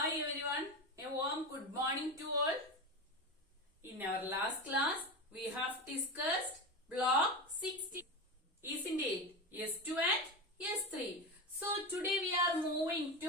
Hi everyone, a warm good morning to all. In our last class, we have discussed block 60, isn't it? S2 and S3. So today we are moving to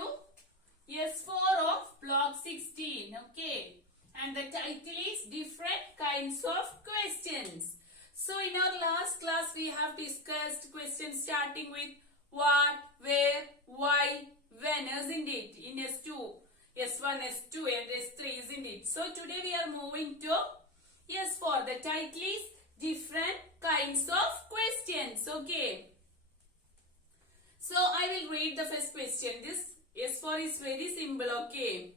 S4 of block 16, okay? And the title is different kinds of questions. So in our last class, we have discussed questions starting with what, where, why, when, isn't it? In S2, S1, S2 and S3, isn't it? So today we are moving to S4. The title is different kinds of questions, okay? So I will read the first question. This S4 is very simple, okay?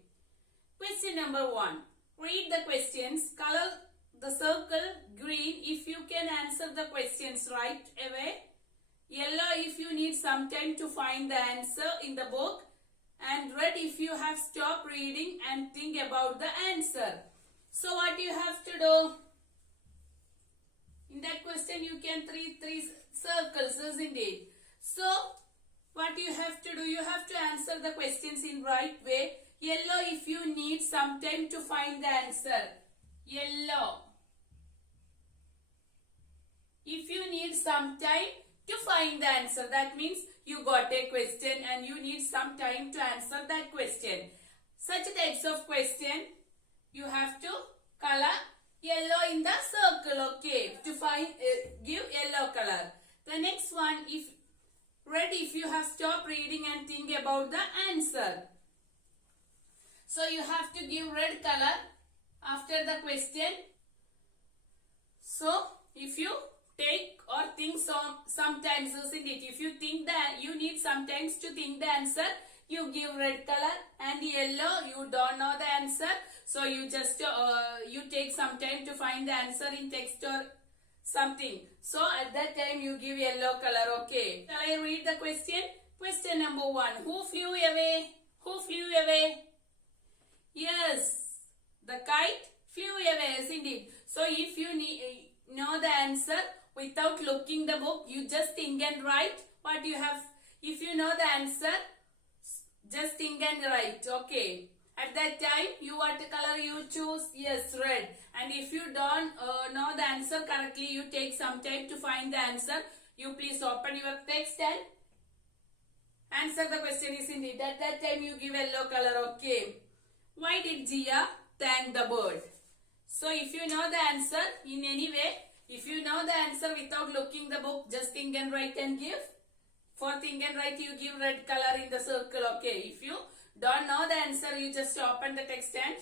Question number 1. Read the questions. Color the circle green if you can answer the questions right away. Yellow if you need some time to find the answer in the book. And red if you have stopped reading and think about the answer. So what you have to do? In that question you can three circles, isn't it? So what you have to do? You have to answer the questions in right way. Yellow if you need some time to find the answer. Yellow. If you need some time to find the answer, that means you got a question and you need some time to answer that question. Such types of question you have to color yellow in the circle, okay? To find give yellow color. The next one, if red if you have stopped reading and think about the answer. So you have to give red color after the question. So if you take or think sometimes, isn't it? If you think that you need sometimes to think the answer, you give red color, and yellow you don't know the answer, so you just you take some time to find the answer in text or something. So at that time you give yellow color, okay? Shall I read the question? Question number 1. Who flew away? Who flew away? Yes, the kite flew away, isn't it? So if you know the answer without looking the book, you just think and write what you have. If you know the answer, just think and write, okay? At that time, you what color you choose? Yes, red. And if you don't know the answer correctly, you take some time to find the answer. You please open your text and answer the question, isn't it? At that time, you give yellow color, okay? Why did Jia thank the bird? So if you know the answer in any way, if you know the answer without looking the book, just think and write and give. For think and write, you give red color in the circle, okay? If you don't know the answer, you just open the text and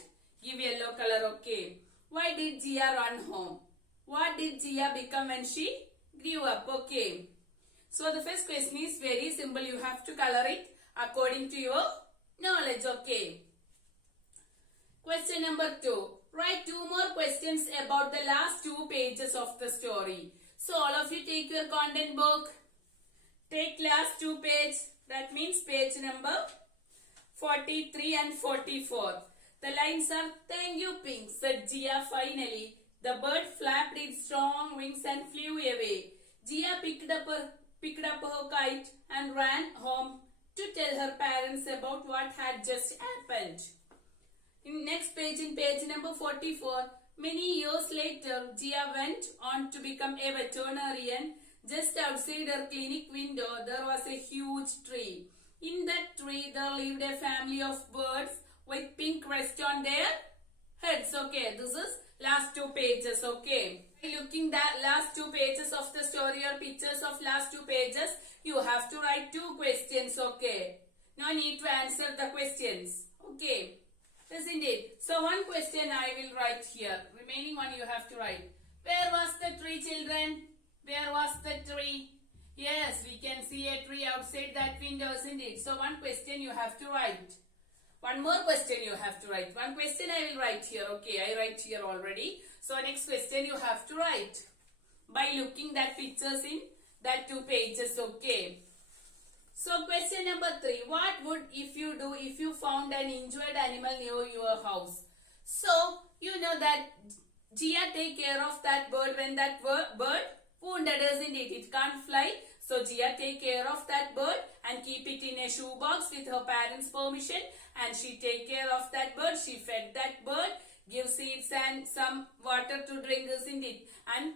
give yellow color, okay? Why did Jia run home? What did Jia become when she grew up, okay? So the first question is very simple. You have to color it according to your knowledge, okay? Question number 2. Write 2 more questions about the last 2 pages of the story. So all of you take your content book. Take last 2 pages. That means page number 43 and 44. The lines are, "Thank you, Pink," said Jia finally. The bird flapped its strong wings and flew away. Jia picked up her kite and ran home to tell her parents about what had just happened. In next page, in page number 44, many years later, Jia went on to become a veterinarian. Just outside her clinic window, there was a huge tree. In that tree, there lived a family of birds with pink crest on their heads. Okay, this is last 2 pages, okay? Looking that last 2 pages of the story or pictures of last 2 pages, you have to write 2 questions, okay? No need to answer the questions, okay? Isn't it? So one question I will write here. Remaining one you have to write. Where was the tree, children? Where was the tree? Yes, we can see a tree outside that window, isn't it? So one question you have to write. One more question you have to write. One question I will write here. Okay, I write here already. So next question you have to write by looking that pictures in that 2 pages, okay? So question number 3. What would you do if you found an injured animal near your house? So you know that Jia take care of that bird when that bird wounded, isn't it? It can't fly. So Jia take care of that bird and keep it in a shoebox with her parents' permission, and she take care of that bird. She fed that bird, give seeds and some water to drink, isn't it? And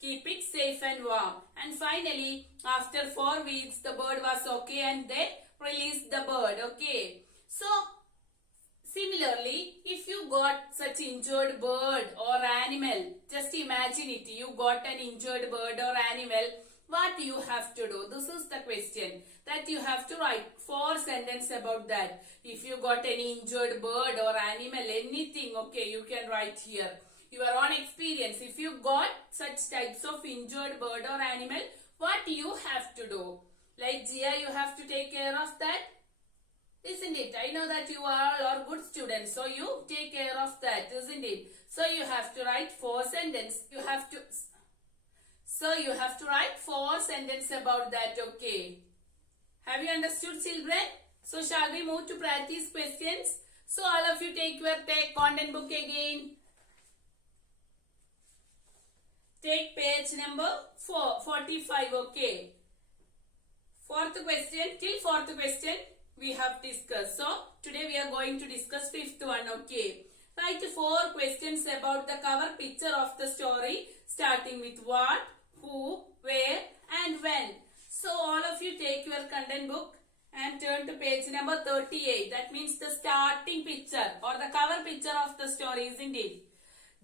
keep it safe and warm. And finally, after 4 weeks, the bird was okay and they released the bird. Okay. So, similarly, if you got such injured bird or animal, just imagine it. You got an injured bird or animal. What you have to do? This is the question that you have to write 4 sentences about that. If you got any injured bird or animal, anything, okay, you can write here. Your own experience. If you got such types of injured bird or animal, what you have to do? Like Jia, you have to take care of that. Isn't it? I know that you all are good students, so you take care of that, isn't it? So you have to write 4 sentences. You have to write 4 sentences about that, okay? Have you understood, children? So shall we move to practice questions? So all of you take your content book again. Take page number 45, okay? 4th question, till 4th question we have discussed. So today we are going to discuss 5th one, okay? Write 4 questions about the cover picture of the story, starting with what, who, where and when. So all of you take your content book and turn to page number 38. That means the starting picture or the cover picture of the story, isn't it?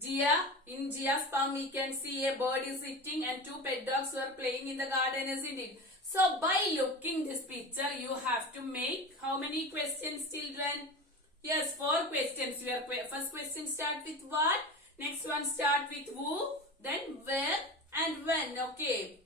Jia, in Jia's palm we can see a bird is sitting and 2 pet dogs were playing in the garden, isn't it? So by looking this picture, you have to make how many questions, children? Yes, 4 questions. Your first question start with what? Next one start with who, then where and when, okay?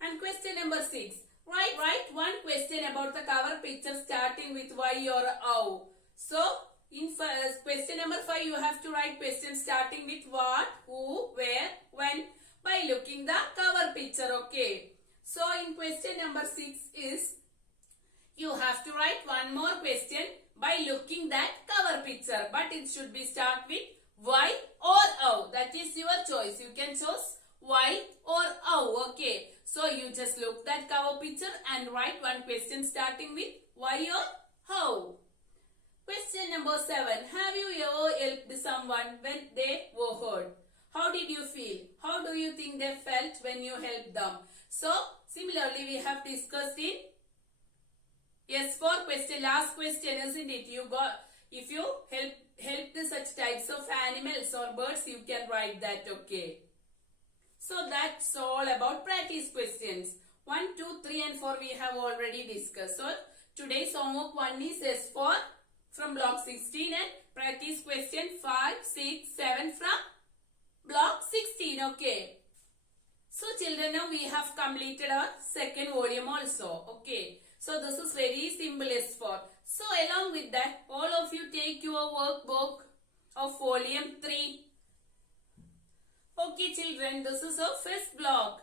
And question number 6. Write 1 question about the cover picture starting with why or how. So in question number 5, you have to write questions starting with what, who, where, when by looking the cover picture, okay? So in question number 6 is you have to write 1 more question by looking that cover picture, but it should be start with why or how. That is your choice. You can choose why or how, okay? So you just look that cover picture and write 1 question starting with why or how. Question number 7. Have you ever helped someone when they were hurt? How did you feel? How do you think they felt when you helped them? So, similarly, we have discussed in S4 question, last question, isn't it? You got, if you helped such types of animals or birds, you can write that, okay? So, that's all about practice questions. 1, 2, 3 and 4 we have already discussed. So, today's homework 1 is S4 from block 16 and practice question 5, 6, 7 from block 16, okay? So children, now we have completed our second volume also, okay? So this is very simple S4. So along with that, all of you take your workbook of volume 3. Okay children, this is our first block.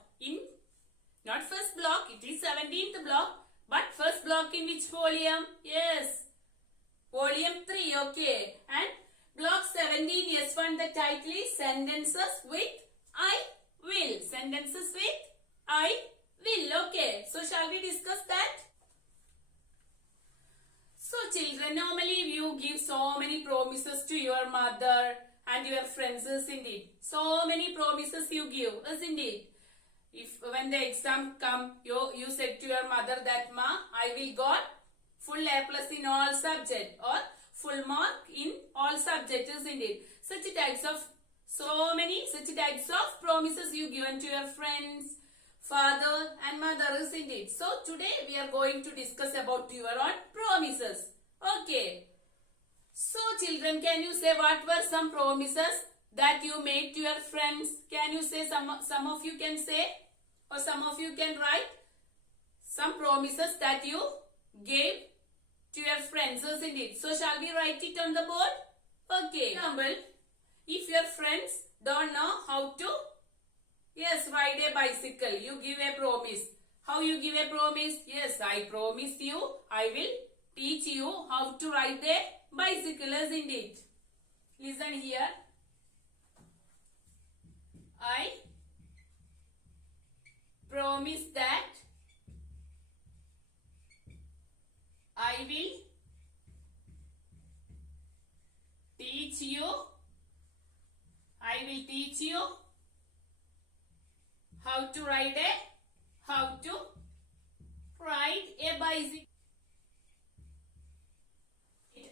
Not first block, it is 17th block. But first block in which volume? Yes, volume 3, okay? And block 17, S1, the title is Sentences with I Will. Sentences with I will, okay? So shall we discuss that? So children, normally you give so many promises to your mother and your friends, isn't it? So many promises you give, isn't it? If when the exam come, you said to your mother that, Ma, I will got full A+ in all subject or full mark in all subjects, isn't it? Such types of promises you given to your friends, father and mother, isn't it? So today we are going to discuss about your own promises. Okay. So children, can you say what were some promises that you made to your friends? Can you say some of you can say or some of you can write some promises that you gave to your friends, isn't it? So shall we write it on the board? Okay. Example, if your friends don't know how to, yes, ride a bicycle, you give a promise. How you give a promise? Yes, I promise you, I will teach you how to ride a bicycle, isn't it? Listen here. I promise that will teach you. I will teach you how to ride a bicycle.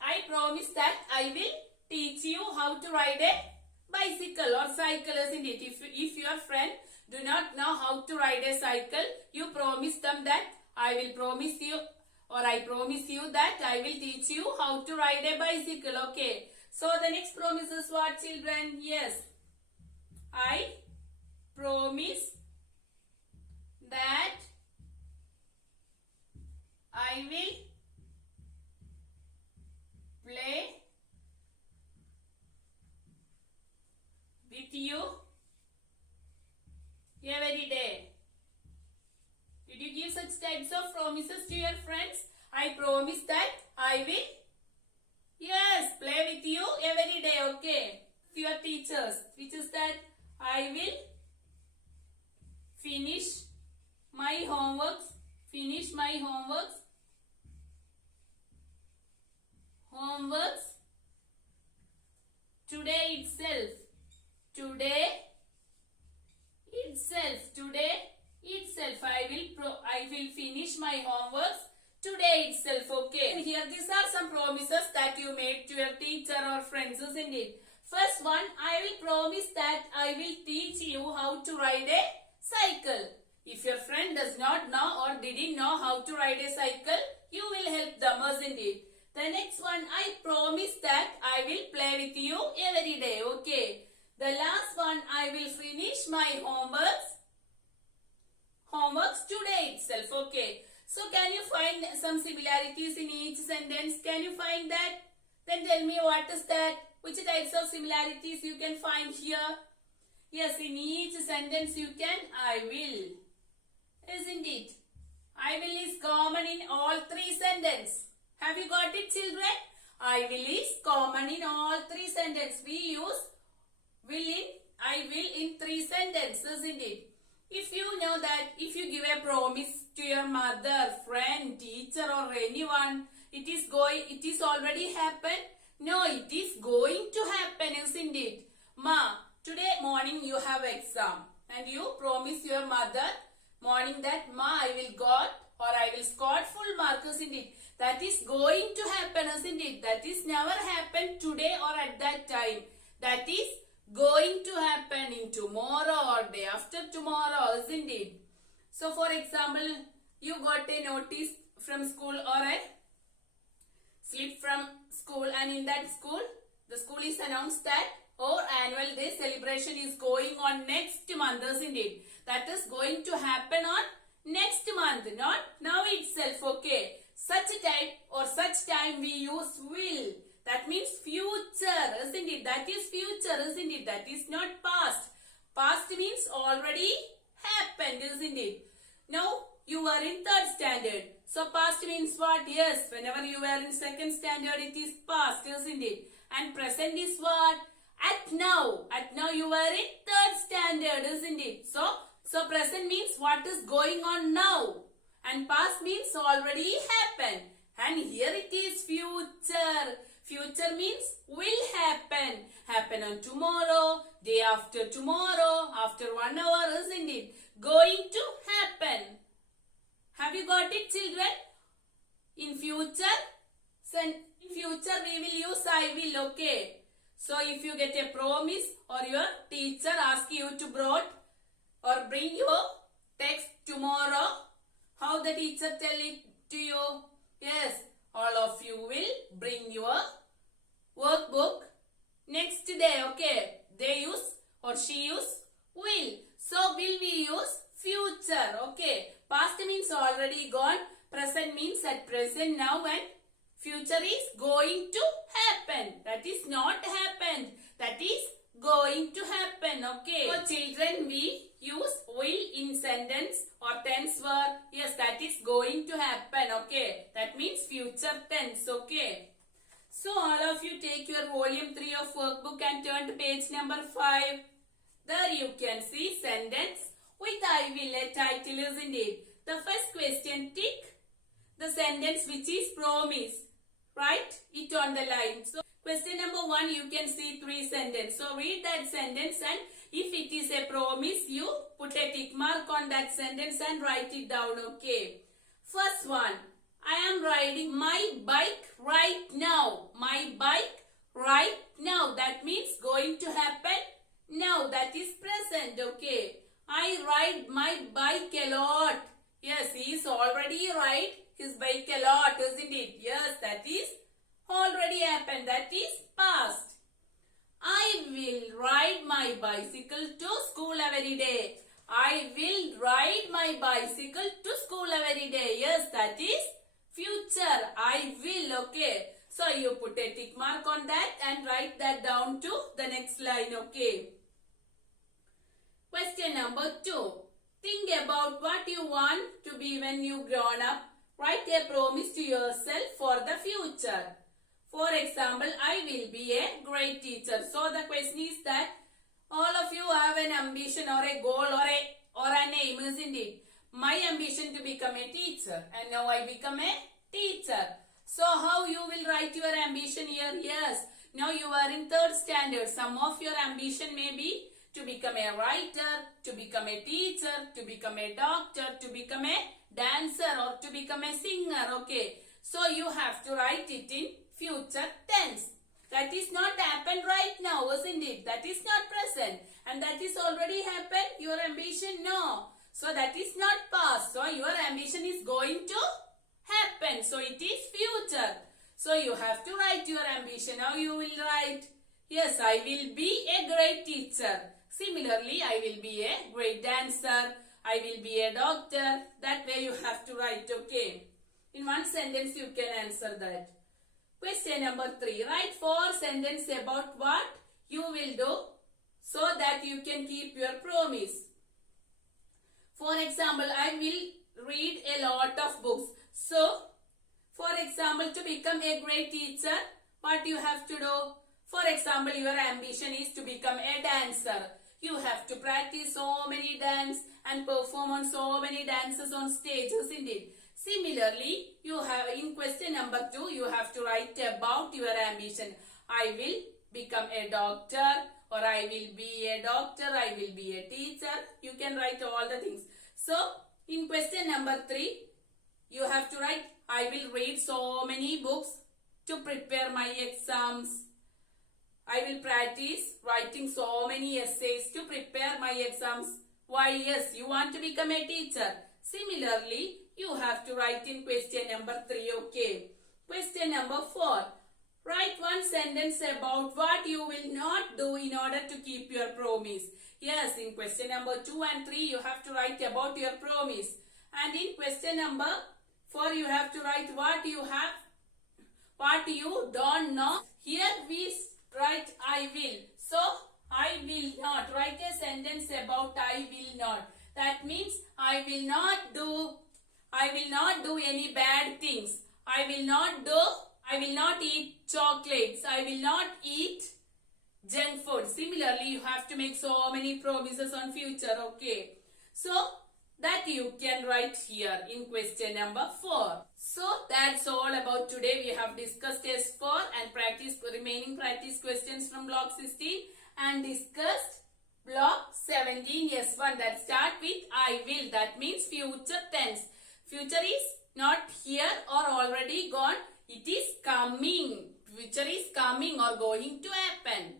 I promise that I will teach you how to ride a bicycle or cycle, isn't it? If your friend do not know how to ride a cycle, you promise them that I promise you that I will teach you how to ride a bicycle. Okay. So the next promise is what, children? Yes. I promise that I will play with you every day. Did you give such types of promises to your friends? I promise that I will, yes, play with you every day. Okay. Your teachers, which is that I will finish my homeworks today itself. I will finish my homeworks today itself. Okay. And here these are some promises that you made to your teacher or friends, isn't it? First one, I will promise that I will teach you how to ride a cycle. If your friend does not know or didn't know how to ride a cycle, you will help them, isn't it? The next one, I promise that I will play with you every day. Okay. The last one, I will finish my homeworks today itself. Okay. So can you find some similarities in each sentence? Can you find that? Then tell me what is that? Which types of similarities you can find here? Yes, in each sentence you can I will. Isn't it? I will is common in all three sentences. Have you got it, children? I will is common in all three sentences. We use I will in three sentences, isn't it? If you know that if you give a promise to your mother, friend, teacher or anyone, it is already happened. No, it is going to happen, isn't it? Ma, today morning you have exam and you promise your mother morning that Ma, I will got or I will score full mark, isn't it? That is going to happen, isn't it? That is never happened today or at that time. That is going to happen in tomorrow or day after tomorrow, isn't it? So for example, you got a notice from school or a slip from school, and in that school, the school is announced that our annual day celebration is going on next month, isn't it? That is going to happen on next month, not now itself. Okay. Such type or such time we use will. That means future, isn't it? That is future, isn't it? That is not past. Past means already happened, isn't it? Now you are in 3rd standard. So past means what? Yes, whenever you were in 2nd standard, it is past, isn't it? And present is what? At now. At now you are in 3rd standard, isn't it? So present means what is going on now. And past means already happened. And here it is future. Future means will happen. Happen on tomorrow, day after tomorrow, after 1 hour, isn't it? Going to happen. Have you got it, children? In future we will use I will, okay? So if you get a promise or your teacher asks you to bring your text tomorrow, how the teacher tell it to you? Yes, all of you will bring your workbook next day, okay? They use or she use will. So will we use future, okay? Past means already gone. Present means at present now, and future is going to happen. That is not happened. That is going to happen, okay? For children, we use will in sentence or tense verb. Yes, that is going to happen, okay? That means future tense, okay? So all of you take your volume 3 of workbook and turn to page number 5. There you can see sentence with I will, a title, isn't it? The first question, tick. The sentence which is promise. Write it on the line. So question number 1, you can see 3 sentences. So read that sentence, and if it is a promise, you put a tick mark on that sentence and write it down. Okay. First one, I am riding my bike right now. My bike right now. That means going to happen now. That is present. Okay. I ride my bike a lot. Yes, he is already ride his bike a lot, isn't it? Yes, that is already happened. That is past. I will ride my bicycle to school every day. I will ride my bicycle to school every day. Yes, that is future. I will. Okay. So you put a tick mark on that and write that down to the next line. Okay. Question number 2. Think about what you want to be when you grown up. Write a promise to yourself for the future. For example, I will be a great teacher. So the question is that all of you have an ambition or a goal or an aim, isn't it? My ambition to become a teacher, and now I become a teacher. So how you will write your ambition here? Yes, now you are in 3rd standard. Some of your ambition may be to become a writer, to become a teacher, to become a doctor, to become a dancer, or to become a singer. Okay, so you have to write it in future tense. That is not happened right now, isn't it? That is not present, and that is already happened. Your ambition, no. So that is not past. So your ambition is going to happen. So it is future. So you have to write your ambition. Now you will write, yes, I will be a great teacher. Similarly, I will be a great dancer. I will be a doctor. That way you have to write. Okay. In one sentence you can answer that. Question number 3. Write 4 sentences about what you will do so that you can keep your promise. For example, I will read a lot of books. So, for example, to become a great teacher, what you have to do? For example, your ambition is to become a dancer. You have to practice so many dance and perform on so many dances on stage, isn't it? Similarly, you have in question number 2, you have to write about your ambition. I will become a doctor, or I will be a doctor, I will be a teacher. You can write all the things. So, in question number 3, you have to write, I will read so many books to prepare my exams. I will practice writing so many essays to prepare my exams. Why? Yes, you want to become a teacher. Similarly, you have to write in question number 3. Okay. Question number 4. Write one sentence about what you will not do in order to keep your promise. Yes, in question number 2 and 3, you have to write about your promise. And in question number 4, you have to write what you don't know. Here we write I will. So, I will not. Write a sentence about I will not. That means I will not do any bad things. I will not eat chocolates. I will not eat junk food. Similarly, you have to make so many promises on future. Okay. So, that you can write here in question number 4. So, that's all about today. We have discussed test 4 and remaining practice questions from block 16 and discussed block 17 S1 that start with I will. That means future tense. Future is not here or already gone. It is coming. Future is coming or going to happen.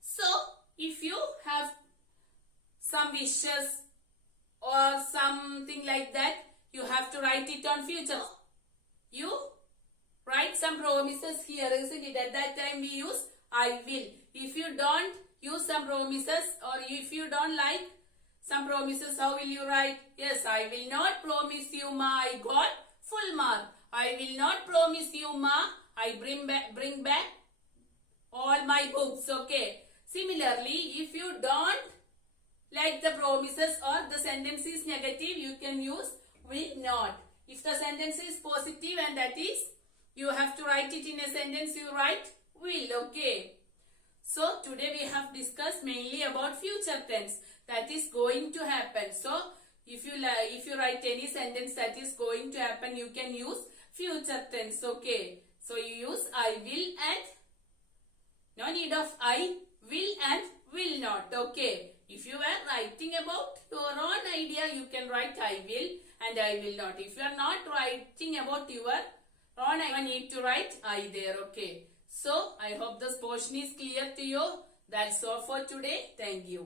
So, if you have some wishes or something like that, you have to write it on future. You write some promises here, isn't it? At that time we use I will. If you don't use some promises, or if you don't like some promises, how will you write? Yes, I will not promise you, ma, I got full mark. I will not promise you, ma, I bring back all my books. Okay. Similarly, if you don't like the promises or the sentence is negative, you can use will not. If the sentence is positive, and that is, you have to write it in a sentence, you write will. Okay. So, today we have discussed mainly about future tense. That is going to happen. So, if you write any sentence that is going to happen, you can use future tense. Okay. So you use I will and no need of I, will and will not. Okay. If you are writing about your own idea, you can write I will and I will not. If you are not writing about your own idea, you need to write I there. Okay. So I hope this portion is clear to you. That's all for today. Thank you.